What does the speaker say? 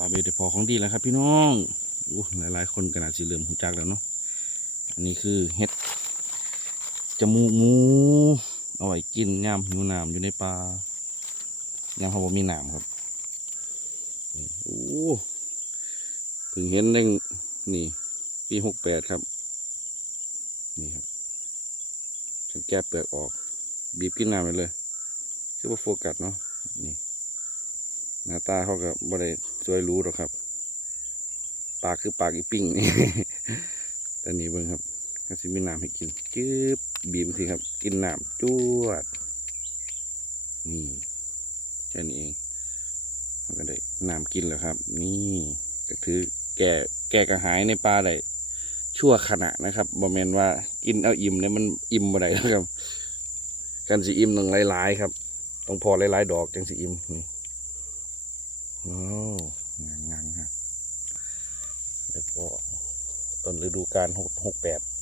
ปลาเบ็ดพอของดีแล้วครับพี่น้องหลายๆคนก็น่าสิเริ่มหูจักแล้วเนาะอันนี้คือเห็ดจมูกหมูเอาไว้กินย่ำหิวน้ำอยู่ในปลาย่ำเขาบอกมีน้ำครับนี่เพิ่งเห็นได้นี่ปี68ครับนี่ครับฉันแก้เปลือกออกบีบกินน้ำไปเลยชื่อว่าโฟกัสเนาะนี่หน้าตาเขาก็บ่ได้สวยหรูหรอกครับปากคือปากอีปิ้ง แต่นี่เบิ่งครับก็สิมีน้ำให้กินจืบบีบสิครับกินน้ำจวดนี่แค่นี้เองเขาก็ได้น้ำกินแล้วครับนี่ก็คือแก้กระหายในปลาได้ชั่วขณะนะครับบ่แม่นว่ากินเอาอิ่มเนี่ยมันอิ่มบ่ได้นะครับกันสิอิ่มต้องหลายๆครับต้องพอหลายๆดอกจังสิอิ่มนี่โอ้งามครับแล้วก็ต้นฤดูกาล68